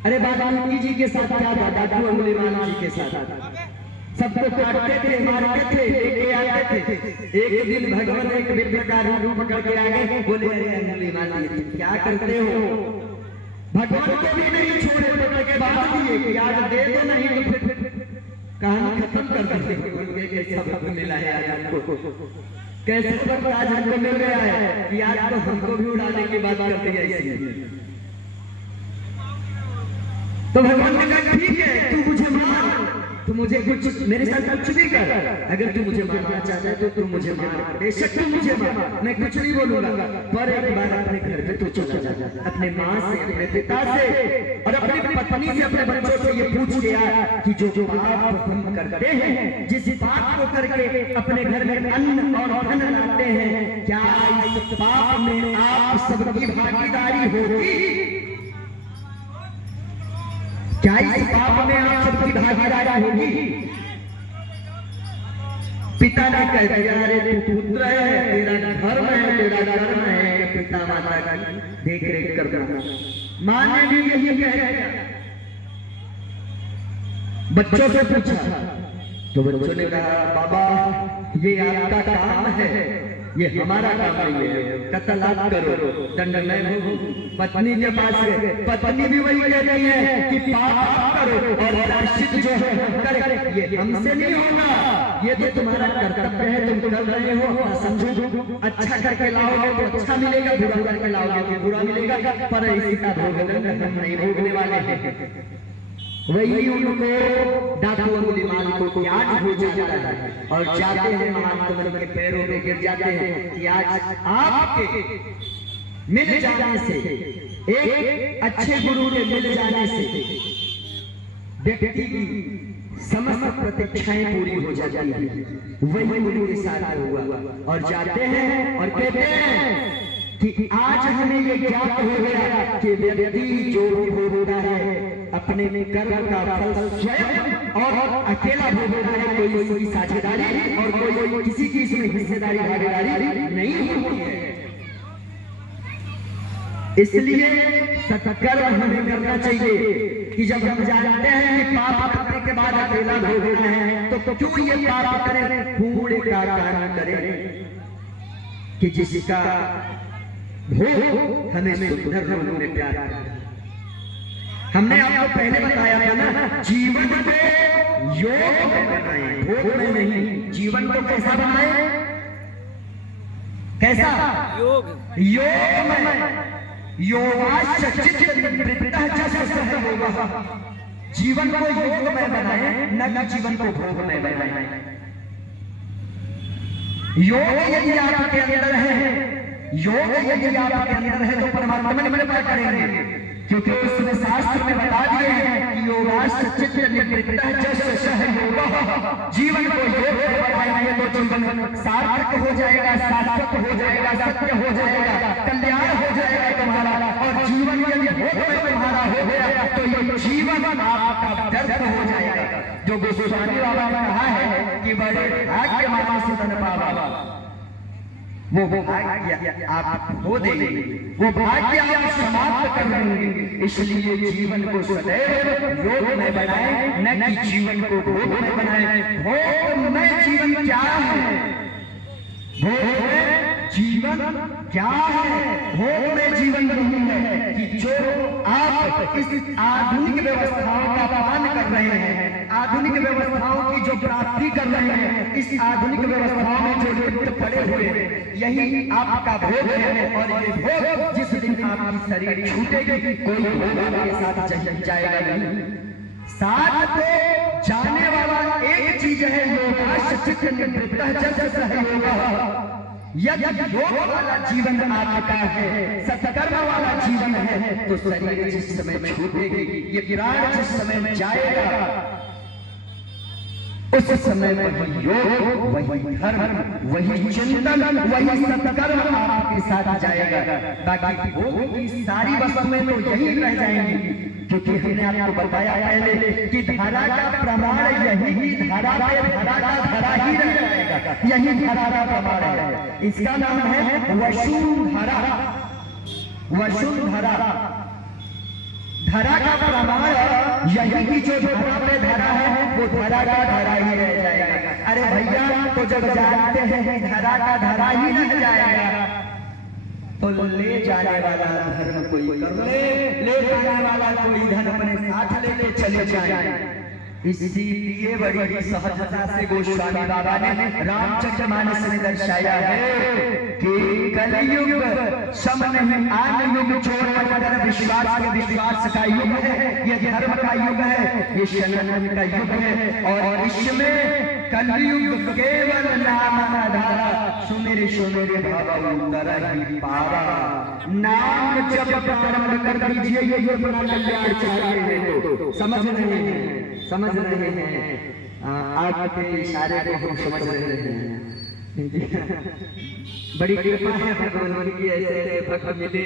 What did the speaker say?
अरे वाल्मीकि जी के साथ क्या था, डाकू अंगुलीमाल जी के साथ सबको काटते थे, मारते थे, लेके आते थे। एक दिन भगवान एक विप्र का रूप पकड़ के आ गए, बोले अरे अंगुलीमाल जी तुम क्या करते हो? भगवान को भी नहीं छोड़े, पकड़ के बांध दिए कि आज दे दो, नहीं तो फिर कहानी खत्म कर देते। कैसा वक्त मिला है आज हमको, कैसे वक्त आज हमको मिल रहा है कि आज तो हमको भी उड़ाने की बात कर दी है इसलिए। तो भगवान ने कहा ठीक है, तू मुझे मार, तू मुझे कुछ मेरे साथ कुछ भी कर, अगर तू मुझे मारना चाहता है तो तू मुझे मार, बेशक तू मुझे मार, मैं कुछ नहीं बोलूंगा, पर एक बार अपने घर पे तू चला जा, अपने माँ से, अपने पिता से और अपनी पत्नी से, अपने बच्चों से ये पूछ के आ कि जो जो पाप हम करते हैं, जिस पाप को करके अपने घर में अन्न और धन लाते हैं, क्या इस पाप में आप सबकी भागीदारी होगी? क्या इस पाप में आप सबकी भागीदारी होगी? पिता ने कह दिया अरे तू पुत्र है, तेरा धर्म है, तेरा धर्म है कि पिता माता की देख रेख करना। मां ने भी यही कह दिया। बच्चों से पूछा तो बच्चों ने कहा बाबा ये आपका काम है, ये हमारा काम नहीं है, कत्ल आप करो, दंड मैं भोगूं। पत्नी के पास गए, पत्नी भी वही कहती है कि पाप आप करो और प्रायश्चित जो है करे, ये हमसे नहीं होगा, ये तो तुम्हारा कर्तव्य है, तुम कर रहे हो, समझो अच्छा करके लाओगे तो अच्छा मिलेगा, बुरा करके लाओगे तो बुरा मिलेगा, पर इसका भोगदंड हम नहीं भोगने वाले हैं। वही उनको डाकू अंगुलीमाल को याद हो जाता है और जाते हैं महात्मा के पैरों में गिर जाते हैं कि आज आपके मिल जाने से, एक अच्छे गुरु के मिल जाने से व्यक्ति की समस्त प्रतीक्षाएं पूरी हो जाती है। वही उनके साथ हुआ और जाते हैं और कहते हैं कि आज हमें ये ज्ञात हो गया कि व्यक्ति जो भी भोगता है अपने कर्म का फल स्वयं और अकेला भोगता है, कोई इसकी साझेदारी और कोई किसी की इसमें हिस्सेदारी भागीदारी नहीं होती है। इसलिए सत्कर्म हमें करना चाहिए कि जब हम जानते हैं कि पाप करने के बाद अकेला भोगना है तो क्यों ये पाप करें, पूरे का कारण करें कि जिसका भोग हमें सुंदर रूप में प्यार है। हमने आपको पहले बताया था ना, जीवन को योग में बनाए, भोग में नहीं। जीवन को कैसा बनाए? कैसा? योग में। जीवन को योग में बनाए, न जीवन को भोग में बनाए। योग यदि आपके अंदर है, योग यदि आपके अंदर है तो परमात्मा में कृपा करेंगे, क्योंकि उसने शास्त्र में बता दिए हैं कि जीवन को योग में बनाएंगे तो जीवन सार्थक हो जाएगा, सार्थक हो जाएगा, सत्य हो जाएगा, कल्याण हो जाएगा तुम्हारा। और जीवन यदि भोग में तुम्हारा हो गया तो ये जीवन आपका व्यर्थ हो जाएगा। जो गोस्वामी बाबा ने कहा है कि बड़े भाग्य मानस तन पावा, वो भाग्य आप खो देंगे, वो भाग्य आप समाप्त कर देंगे। इसलिए जीवन को सदैव योग में बनाए, न कि जीवन को भोग में बनाए। भोग में जीवन क्या है? भोग में जीवन क्या है? भोग में जीवन नहीं है कि जो आप इस आधुनिक व्यवस्थाओं का पालन कर रहे हैं, आधुनिक व्यवस्थाओं की जो प्राप्ति कर रहे हैं, इस आधुनिक व्यवस्थाओं में जो लिप्त पड़े हुए हैं, यही आपका भोग है। और ये भोग जिस दिन आपकी शरीर छूटेगी, कोई भोग आपके साथ जाएगा नहीं। साथ तो जाने वाला एक चीज है, योगाश्चित निवृत्तः जस्य सहयोगः। यदि योग वाला जीवन आपका है, सत्कर्म वाला जीवन है, तो शरीर जिस समय छूटेगी, ये प्राण जिस समय में जाएगा, उस समय वही योग, वही धर्म, वही चिंतन, वही सत्कर्म आपके साथ जाएगा। बाकी भोग की सारी वस्तुएं तो यही रह जाएंगी, क्योंकि हमने आपको बताया पहले कि धारा का प्रमाण यही, धारा पे धारा का धारा ही रह जाएगा, यही धारा का प्रमाण है। इसका नाम है वसुंधरा। वसुंधरा धरा का प्रमाण यही की जो धरा पे धरा है वो धरा का धरा ही रह जाएगा। अरे भैया तो जब जानते हैं कि धरा का धरा ही रह जाएगा तो ले जाने वाला धर्म कोई कर ले जाने वाला कोई धर्म अपने साथ लेके चले जाए। इसीलिए बड़ी सहजता से गोस्वामी बाबा ने रामचरितमानस में दर्शाया है कि कलयुग सम नहीं आन युग छोड़ कर विश्वास का युग है, ये धर्म का युग है, ये शरण का युग है। और इसमें कलयुग केवल नाम आधारा, सुमेरे सुमेरे भाव उतर ही पारा। नाम जप प्रारंभ कर दीजिए, ये अपना कल्याण चाहिए। तो समझ रहे हैं आपके इशारे को हम समझ रहे हैं। बड़ी कृपा है भगवान की, ऐसे भक्त मिले।